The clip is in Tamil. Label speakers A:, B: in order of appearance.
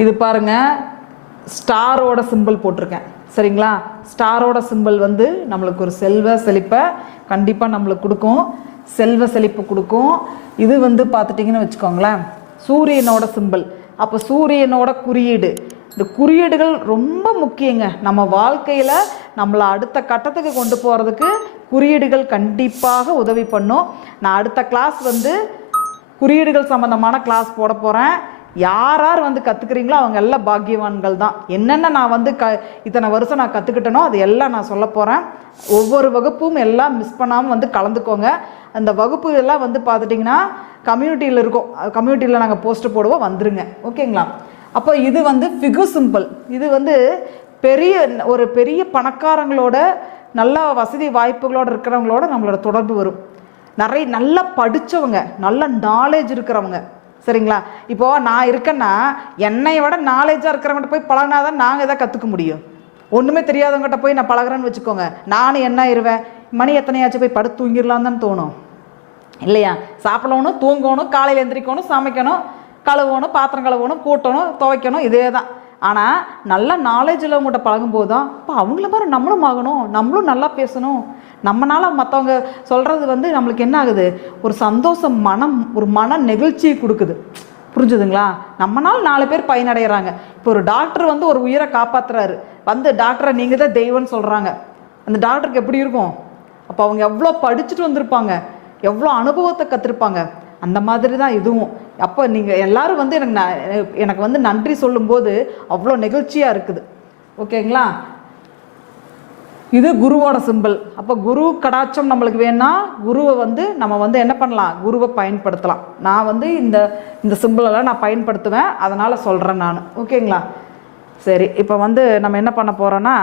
A: இது பாருங்க ஸ்டாரோட சிம்பிள் போட்டிருக்கேன். சரிங்களா? ஸ்டாரோட சிம்பிள் வந்து நம்மளுக்கு ஒரு செல்வ செழிப்பை கண்டிப்பாக நம்மளுக்கு கொடுக்கும். செல்வ செழிப்பு கொடுக்கும். இது வந்து பார்த்துட்டிங்கன்னு வச்சுக்கோங்களேன். சூரியனோட சிம்பிள் அப்போ சூரியனோட குறியீடு. இந்த குறியீடுகள் ரொம்ப முக்கியங்க. நம்ம வாழ்க்கையில் நம்மளை அடுத்த கட்டத்துக்கு கொண்டு போகிறதுக்கு குறியீடுகள் கண்டிப்பாக உதவி பண்ணும். நான் அடுத்த கிளாஸ் வந்து குறியீடுகள் சம்மந்தமான கிளாஸ் போட போகிறேன் யார் யார் வந்து கற்றுக்குறீங்களோ அவங்க எல்லாம் பாக்கியவான்கள் தான் என்னென்ன நான் வந்து க இத்தனை வருஷம் நான் கற்றுக்கிட்டனோ அது எல்லாம் நான் சொல்ல போகிறேன் ஒவ்வொரு வகுப்பும் எல்லாம் மிஸ் பண்ணாமல் வந்து கலந்துக்கோங்க. அந்த வகுப்பு எல்லாம் வந்து பார்த்துட்டிங்கன்னா கம்யூனிட்டியில் இருக்கும். கம்யூனிட்டியில் நாங்கள் போஸ்ட்டு போடுவோம் வந்துருங்க. ஓகேங்களா? அப்போ இது வந்து ஃபிகு சிம்பிள் இது வந்து பெரிய ஒரு பெரிய பணக்காரங்களோட நல்ல வசதி வாய்ப்புகளோட இருக்கிறவங்களோட நம்மளோட தொடர்பு வரும். நிறைய நல்லா படித்தவங்க நல்ல நாலேஜ் இருக்கிறவங்க. சரிங்களா? இப்போ நான் இருக்கேன்னா என்னை விட நாலேஜாக இருக்கிறவங்ககிட்ட போய் பழகினாதான் நாங்கள் எதாவது கற்றுக்க முடியும். ஒன்றுமே தெரியாதவங்ககிட்ட போய் நான் பழகுறேன்னு வச்சுக்கோங்க. நானும் என்ன ஆயிடுவேன் மணி எத்தனையாச்சும் போய் படுத்து தூங்கிடலாம் தான் தோணும். இல்லையா? சாப்பிடணும் தூங்கணும் காலையில் எந்திரிக்கணும் சமைக்கணும் கழுவணும் பாத்திரம் கழுவணும் கூட்டணும் துவைக்கணும் இதே தான். ஆனால் நல்ல நாலேஜ் உங்கள்கிட்ட பழகும்போது தான் இப்போ அவங்கள மாதிரி நம்மளும் ஆகணும். நம்மளும் நல்லா பேசணும். நம்மனால் மற்றவங்க சொல்கிறது வந்து நம்மளுக்கு என்ன ஆகுது? ஒரு சந்தோஷம் மனம் ஒரு மன நெகிழ்ச்சியை கொடுக்குது. புரிஞ்சுதுங்களா? நம்மனால் நாலு பேர் பயனடைகிறாங்க இப்போ ஒரு டாக்டர் வந்து ஒரு உயிரை காப்பாத்துறாரு. வந்து டாக்டரை நீங்கள் தான் தெய்வம்னு சொல்கிறாங்க அந்த டாக்டருக்கு எப்படி இருக்கும்? அப்போ அவங்க எவ்வளோ படிச்சுட்டு வந்திருப்பாங்க. எவ்வளோ அனுபவத்தை கற்றுருப்பாங்க அந்த மாதிரி தான் இதுவும். அப்போ நீங்கள் எல்லாரும் வந்து எனக்கு ந- எனக்கு வந்து நன்றி சொல்லும்போது அவ்வளோ நெகிழ்ச்சியாக இருக்குது. ஓகேங்களா? இது குருவோட சிம்பிள் அப்போ குரு கடாட்சம் நம்மளுக்கு வேணால் குருவை வந்து நம்ம வந்து என்ன பண்ணலாம்? குருவை பயன்படுத்தலாம். நான் வந்து இந்த இந்த சிம்பிளெல்லாம் நான் பயன்படுத்துவேன். அதனால் சொல்கிறேன் நான். ஓகேங்களா சரி இப்போ வந்து நம்ம என்ன பண்ண போகிறோன்னா